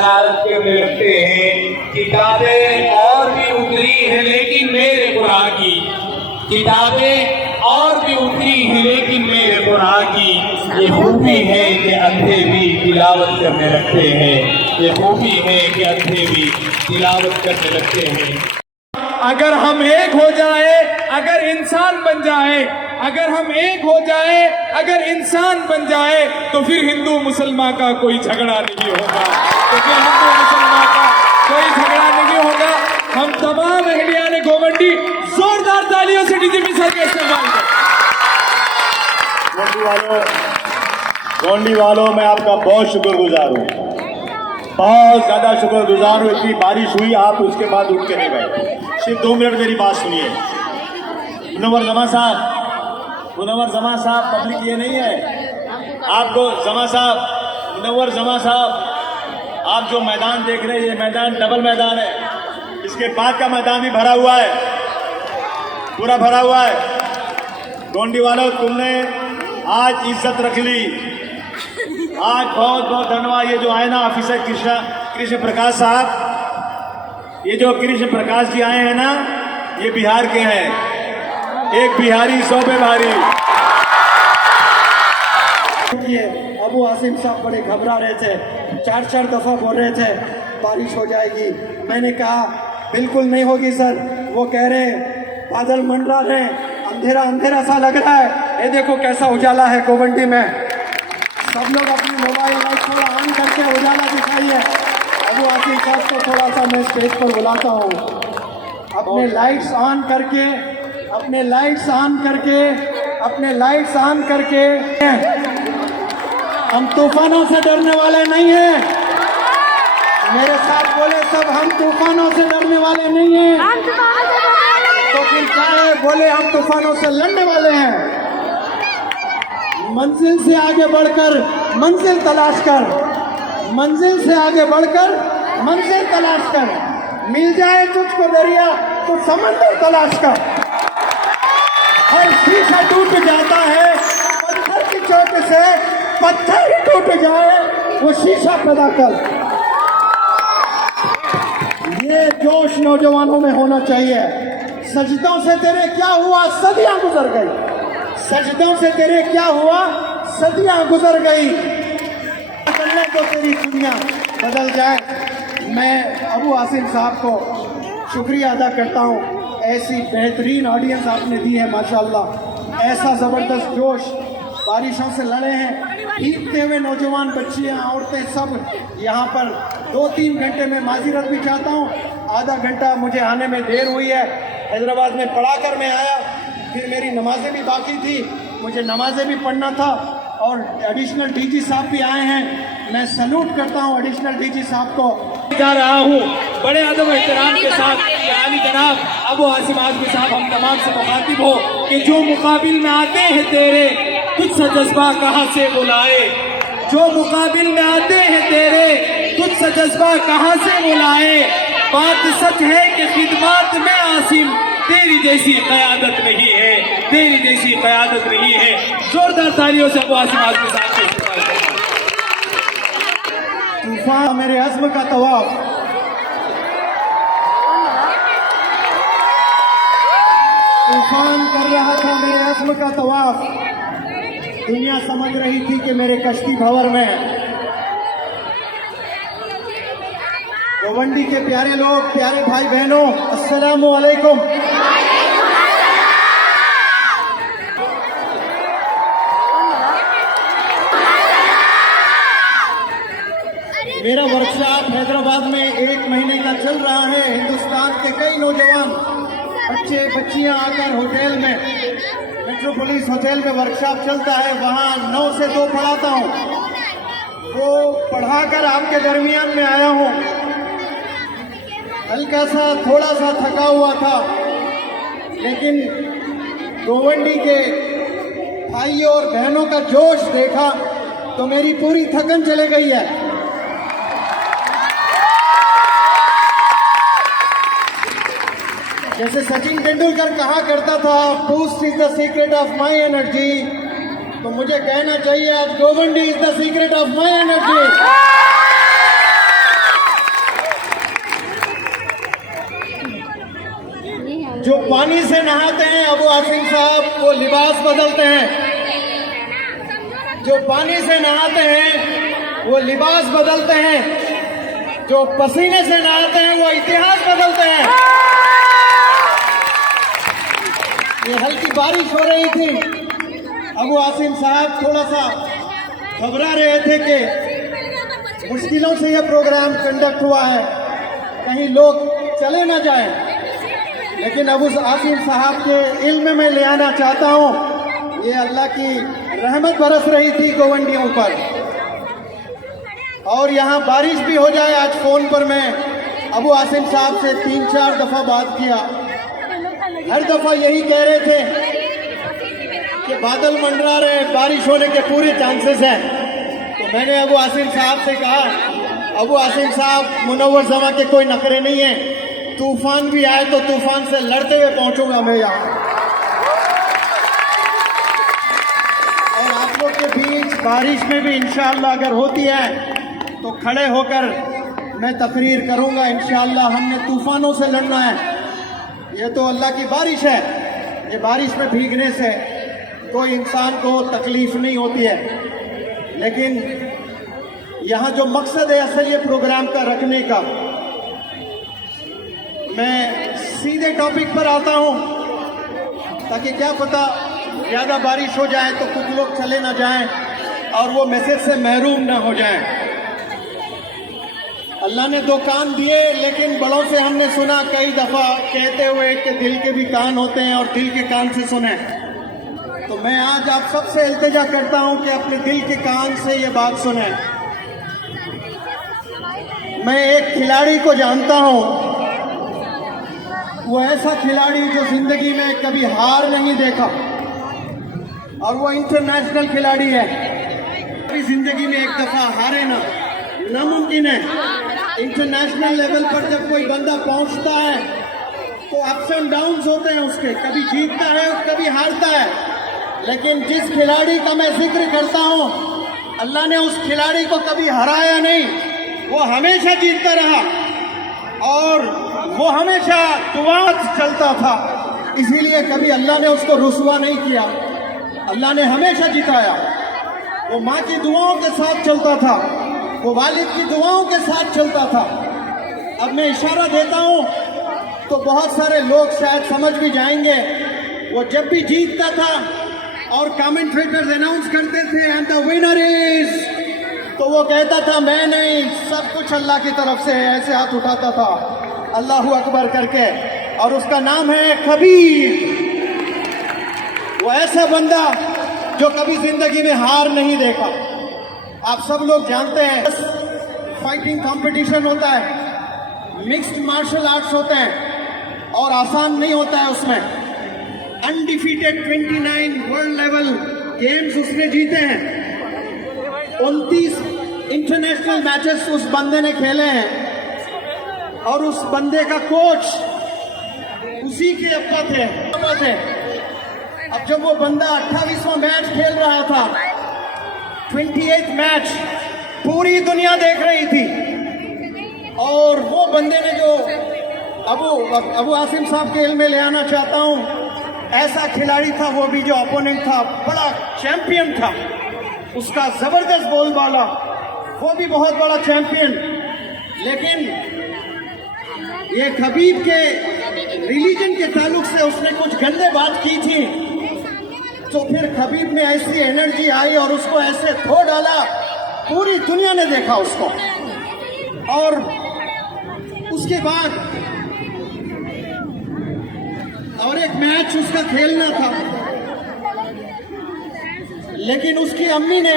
तिलावत करने लगते हैं। किताबें और भी उतरी है लेकिन मेरे कुरान की, किताबें और भी उतरी है लेकिन मेरे कुरान की। ये खूबी है कि अंधे भी तिलावत करने लगते हैं, ये खूबी है कि अंधे भी तिलावत करने लगते हैं। अगर हम एक हो जाए, अगर इंसान बन जाए, अगर हम एक हो जाए, अगर इंसान बन जाए, तो फिर हिंदू मुसलमान का कोई झगड़ा नहीं होगा, तो फिर हिंदू मुसलमान का कोई झगड़ा नहीं होगा। हम तमाम अहलियाने गोवंडी जोरदार तालियों से डीजीपी सर का इस्तेमाल करें। गोंडी वालों, मैं आपका बहुत शुक्रगुजार हूँ, बहुत ज्यादा शुक्रगुजार हूँ। इतनी बारिश हुई, आप उसके बाद उठ के नहीं बैठे। सिर्फ 2 मिनट मेरी बात सुनिए। मुनव्वर जमा साहब, पब्लिक ये नहीं है आपको। जमा साहब, मुनव्वर जमा साहब, आप जो मैदान देख रहे हैं, ये मैदान डबल मैदान है। इसके बाद का मैदान भी भरा हुआ है, पूरा भरा हुआ है। गोंडी वालों, तुमने आज इज्जत रख ली, आज बहुत बहुत धन्यवाद। ये जो आए ना ऑफिसर कृष्ण प्रकाश साहब, ये जो कृष्ण प्रकाश जी आए हैं ना, ये बिहार के हैं। एक बिहारी 100 पे भारी। अबू आसिम साहब बड़े घबरा रहे थे, 4 दफा बोल रहे थे बारिश हो जाएगी। मैंने कहा बिल्कुल नहीं होगी सर। वो कह रहे बादल मंडरा रहे, अंधेरा अंधेरा सा लग रहा है। ये देखो कैसा उजाला है गोवंडी में। सब लोग अपनी मोबाइल लाइट थोड़ा ऑन करके उजाला दिखाइए। अबू आसिम साहब को थोड़ा सा मैं स्टेज पर बुलाता हूँ। अपने लाइट्स ऑन करके, अपने लाइट्स ऑन करके, अपने लाइट्स ऑन करके। हम तूफानों से डरने वाले नहीं हैं। मेरे साथ बोले सब, हम तूफानों से डरने वाले नहीं हैं। तो फिर क्या है? बोले हम तूफानों से लड़ने वाले हैं। मंजिल से आगे बढ़कर मंजिल तलाश कर, मंजिल से आगे बढ़कर मंजिल तलाश कर। मिल जाए तुझको दरिया तो समंदर तलाश कर। हर शीशा टूट जाता है पत्थर की चोट से, पत्थर ही टूट जाए वो शीशा पैदा कर। ये जोश नौजवानों में होना चाहिए। सजदों से तेरे क्या हुआ, सदियां गुजर गई। सजदों से तेरे क्या हुआ, सदियां गुजर गई। करने तो तेरी दुनिया बदल जाए। मैं अबू आसिम साहब को शुक्रिया अदा करता हूँ। ऐसी बेहतरीन ऑडियंस आपने दी है माशाल्लाह। ऐसा ज़बरदस्त जोश, बारिशों से लड़े हैं, भीगते हुए नौजवान, बच्चियाँ, औरतें सब यहाँ पर 2-3 घंटे में माज़ीरत भी चाहता हूँ। आधा घंटा मुझे आने में देर हुई है। हैदराबाद में पढ़ा कर मैं आया, फिर मेरी नमाजें भी बाकी थी, मुझे नमाजें भी पढ़ना था। और एडिशनल डीजी साहब भी आए हैं। मैं सैल्यूट करता हूँ एडिशनल डीजी साहब को। जा रहा हूँ बड़े अदब एहतराम के साथ कि आली जनाब अबू आसिम आज़मी साहब हम तमाम से मुखातिब हो कि जो मुकाबिल में आते हैं तेरे, तुझसे जज्बा कहाँ से बुलाए। जो मुकाबिल में आते हैं तेरे, तुझसे जज्बा कहाँ से बुलाए। बात सच है कि खिदमत में आसिम तेरी जैसी क़यादत नहीं है, तेरी जैसी क़यादत नहीं है। जोरदार तालियों से अबू आसिम आज़मी साहब को इस्तेमाल करें। तूफान मेरे अज़्म का तवाफ, तूफान कर रहा था मेरे अज़्म का तवाफ। दुनिया समझ रही थी कि मेरे कश्ती भंवर में है। गोवंडी के प्यारे लोग, प्यारे भाई बहनों, अस्सलामु अलैकुम। मेरा वर्कशॉप हैदराबाद में 1 महीने का चल रहा है। हिंदुस्तान के कई नौजवान, बच्चे बच्चियां आकर होटल में, मेट्रोपोलिस होटल में वर्कशॉप चलता है, वहाँ 9 से 2 पढ़ाता हूँ। वो पढ़ाकर आपके दरमियान में आया हूँ। हल्का सा थोड़ा सा थका हुआ था, लेकिन गोवंडी के भाइयों और बहनों का जोश देखा तो मेरी पूरी थकन चली गई है। जैसे सचिन तेंदुलकर कहा करता था, boost is the secret of my energy, तो मुझे कहना चाहिए आज Govandi is the secret of my energy. जो पानी से नहाते हैं अबू आसिम साहब, वो लिबास बदलते हैं। जो पानी से नहाते हैं वो लिबास बदलते हैं। जो पसीने से नहाते हैं वो इतिहास बदलते हैं। ये हल्की बारिश हो रही थी, अबू आसिम साहब थोड़ा सा घबरा रहे थे कि मुश्किलों से यह प्रोग्राम कंडक्ट हुआ है, कहीं लोग चले ना जाएं। लेकिन अबू आसिम साहब के इल्म में ले आना चाहता हूं, ये अल्लाह की रहमत बरस रही थी गोवंडियों पर, और यहाँ बारिश भी हो जाए। आज फोन पर मैं अबू आसिम साहब से 3-4 दफा बात किया, हर दफा यही कह रहे थे कि बादल मंडरा रहे, बारिश होने के पूरे चांसेस हैं। तो मैंने अबू आसिम साहब से कहा, अबू आसिम साहब, मुनव्वर जमा के कोई नखरे नहीं है, तूफान भी आए तो तूफान से लड़ते हुए पहुंचूंगा मैं यहाँ। और आप लोग के बीच बारिश में भी इंशाअल्लाह अगर होती है तो खड़े होकर मैं तकरीर करूंगा। इंशाअल्लाह हमने तूफानों से लड़ना है। ये तो अल्लाह की बारिश है, ये बारिश में भीगने से कोई इंसान को तकलीफ नहीं होती है। लेकिन यहाँ जो मकसद है असल ये प्रोग्राम का रखने का, मैं सीधे टॉपिक पर आता हूँ ताकि क्या पता ज़्यादा बारिश हो जाए तो कुछ लोग चले ना जाएं और वो मैसेज से महरूम ना हो जाएं। अल्लाह ने 2 कान दिए, लेकिन बड़ों से हमने सुना कई दफ़ा कहते हुए कि दिल के भी कान होते हैं और दिल के कान से सुने। तो मैं आज आप सबसे इल्तिजा करता हूं कि अपने दिल के कान से ये बात सुने। मैं एक खिलाड़ी को जानता हूं, वो ऐसा खिलाड़ी जो जिंदगी में कभी हार नहीं देखा, और वो इंटरनेशनल खिलाड़ी है। कभी जिंदगी में एक दफा हारे ना, नामुमकिन है। इंटरनेशनल लेवल पर जब कोई बंदा पहुंचता है तो अप्स एंड डाउन्स होते हैं उसके, कभी जीतता है कभी हारता है। लेकिन जिस खिलाड़ी का मैं जिक्र करता हूं, अल्लाह ने उस खिलाड़ी को कभी हराया नहीं, वो हमेशा जीतता रहा और वो हमेशा दुआ चलता था। इसीलिए कभी अल्लाह ने उसको रुसवा नहीं किया, अल्लाह ने हमेशा जिताया। वो माँ की दुआओं के साथ चलता था, वो वालिद की दुआओं के साथ चलता था। अब मैं इशारा देता हूं तो बहुत सारे लोग शायद समझ भी जाएंगे। वो जब भी जीतता था और कमेंटेटर्स अनाउंस करते थे एंड द विनर इज, तो वो कहता था मैं नहीं, सब कुछ अल्लाह की तरफ से है, ऐसे हाथ उठाता था अल्लाहू अकबर करके, और उसका नाम है कबीर। वो ऐसा बंदा जो कभी जिंदगी में हार नहीं देखा। आप सब लोग जानते हैं फाइटिंग कंपटीशन होता है, मिक्स्ड मार्शल आर्ट्स होते हैं और आसान नहीं होता है। उसमें अनडिफीटेड 29 वर्ल्ड लेवल गेम्स उसने जीते हैं। 29 इंटरनेशनल मैचेस उस बंदे ने खेले हैं, और उस बंदे का कोच उसी के अब्बा थे। अब जब वो बंदा 28वां मैच खेल रहा था, 28th मैच पूरी दुनिया देख रही थी, और वो बंदे ने जो अबू आसिम साहब के इल्म में ले आना चाहता हूं, ऐसा खिलाड़ी था वो भी, जो अपोनेंट था बड़ा चैंपियन था, उसका जबरदस्त बोलबाला, वो भी बहुत बड़ा चैंपियन। लेकिन ये खबीब के रिलीजन के ताल्लुक से उसने कुछ गंदे बात की थी, तो फिर खबीब में ऐसी एनर्जी आई और उसको ऐसे धो डाला, पूरी दुनिया ने देखा उसको। और उसके बाद और एक मैच उसका खेलना था, लेकिन उसकी अम्मी ने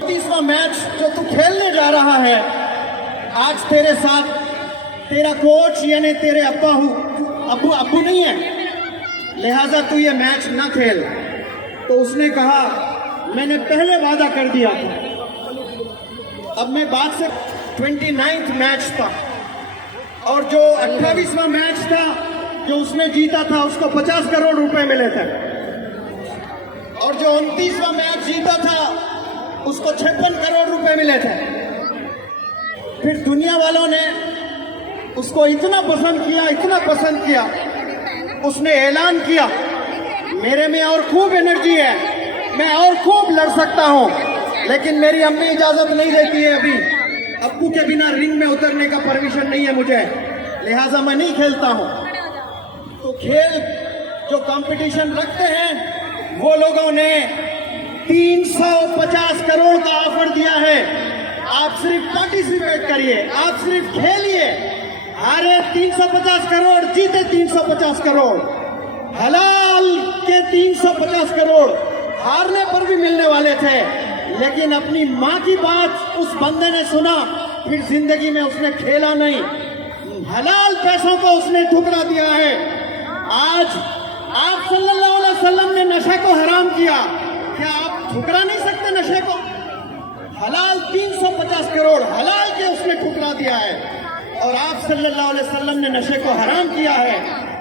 30वां मैच जो तू खेलने जा रहा है, आज तेरे साथ तेरा कोच यानी तेरे अब्बू नहीं है, लिहाजा तू ये मैच ना खेल। तो उसने कहा मैंने पहले वादा कर दिया था। अब मैं बात से 29th मैच था, और जो 28वां मैच था जो उसने जीता था उसको 50 करोड़ रुपए मिले थे, और जो 29वां मैच जीता था उसको 56 करोड़ रुपए मिले थे। फिर दुनिया वालों ने उसको इतना पसंद किया, उसने ऐलान किया मेरे में और खूब एनर्जी है, मैं और खूब लड़ सकता हूं, लेकिन मेरी अम्मी इजाजत नहीं देती है। अभी अब्बू के बिना रिंग में उतरने का परमिशन नहीं है मुझे, लिहाजा मैं नहीं खेलता हूं। तो खेल जो कंपटीशन रखते हैं वो लोगों ने 350 करोड़ का ऑफर दिया है। आप सिर्फ पार्टिसिपेट करिए, आप सिर्फ खेलिए, हारे 350 करोड़, जीते 350 करोड़, हलाल के 350 करोड़ हारने पर भी मिलने वाले थे, लेकिन अपनी माँ की बात उस बंदे ने सुना, फिर जिंदगी में उसने खेला नहीं, हलाल पैसों को उसने ठुकरा दिया है। आज आप सल्लल्लाहु अलैहि वसल्लम ने नशे को हराम किया, क्या आप ठुकरा नहीं सकते नशे को? हलाल 350 करोड़ हलाल के उसने ठुकरा दिया है, और आप सल्लल्लाहु अलैहि वसल्लम ने नशे को हराम किया है।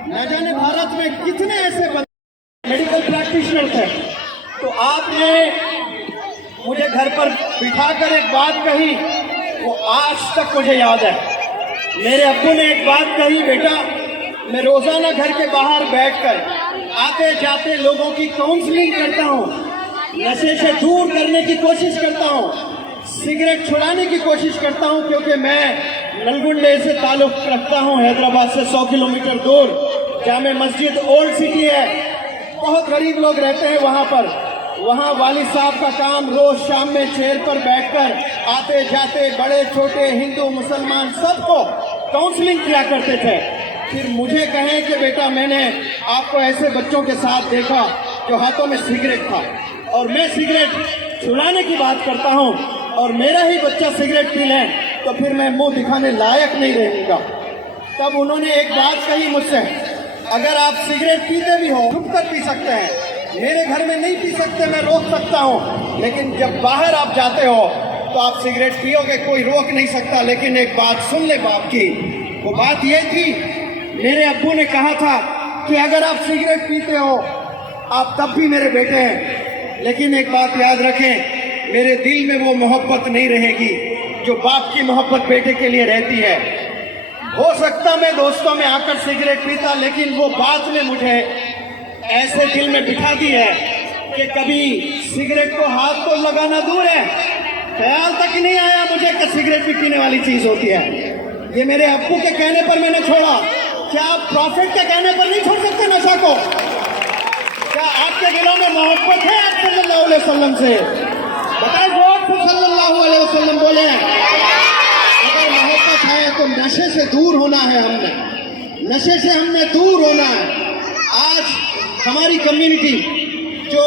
न जाने भारत में कितने ऐसे मेडिकल प्रैक्टिशनर थे। तो आपने मुझे घर पर बिठाकर एक बात कही, वो आज तक मुझे याद है। मेरे अब्बू ने एक बात कही, बेटा मैं रोजाना घर के बाहर बैठकर आते जाते लोगों की काउंसलिंग करता हूँ, नशे से दूर करने की कोशिश करता हूँ, सिगरेट छुड़ाने की कोशिश करता हूँ, क्योंकि मैं नलगुंडे से ताल्लुक रखता हूँ, हैदराबाद से 100 किलोमीटर दूर। जामे मस्जिद ओल्ड सिटी है, बहुत गरीब लोग रहते हैं वहाँ पर। वहाँ वालिद साहब का काम रोज शाम में चेयर पर बैठकर आते जाते बड़े छोटे हिंदू मुसलमान सबको काउंसलिंग किया करते थे। फिर मुझे कहें कि बेटा मैंने आपको ऐसे बच्चों के साथ देखा जो हाथों में सिगरेट था, और मैं सिगरेट छुड़ाने की बात करता हूँ, और मेरा ही बच्चा सिगरेट पी ले तो फिर मैं मुंह दिखाने लायक नहीं रहूंगा। तब उन्होंने एक बात कही मुझसे, अगर आप सिगरेट पीते भी हो छुप कर पी सकते हैं, मेरे घर में नहीं पी सकते, मैं रोक सकता हूँ, लेकिन जब बाहर आप जाते हो तो आप सिगरेट पियोगे, कोई रोक नहीं सकता। लेकिन एक बात सुन ले बाप की, वो बात ये थी, मेरे अब्बू ने कहा था कि अगर आप सिगरेट पीते हो आप तब भी मेरे बेटे हैं, लेकिन एक बात याद रखें, मेरे दिल में वो मोहब्बत नहीं रहेगी जो बाप की मोहब्बत बेटे के लिए रहती है। हो सकता मैं दोस्तों में आकर सिगरेट पीता, लेकिन वो बात ने मुझे ऐसे दिल में बिठा दी है कि कभी सिगरेट को हाथ तो लगाना दूर है, ख्याल तक ही नहीं आया मुझे कि सिगरेट भी पीने वाली चीज होती है। ये मेरे अब्बू के कहने पर मैंने छोड़ा। क्या आप प्रॉफिट के कहने पर नहीं छोड़ सकते नशा को? क्या आपके दिलों में मोहब्बत है आप सल्लल्लाहु अलैहि वसल्लम से? बताए जो आप सल्लल्लाहु अलैहि वसल्लम बोले, अगर मोहब्बत है तो नशे से दूर होना है, हमने नशे से हमने दूर होना है। आज हमारी कम्युनिटी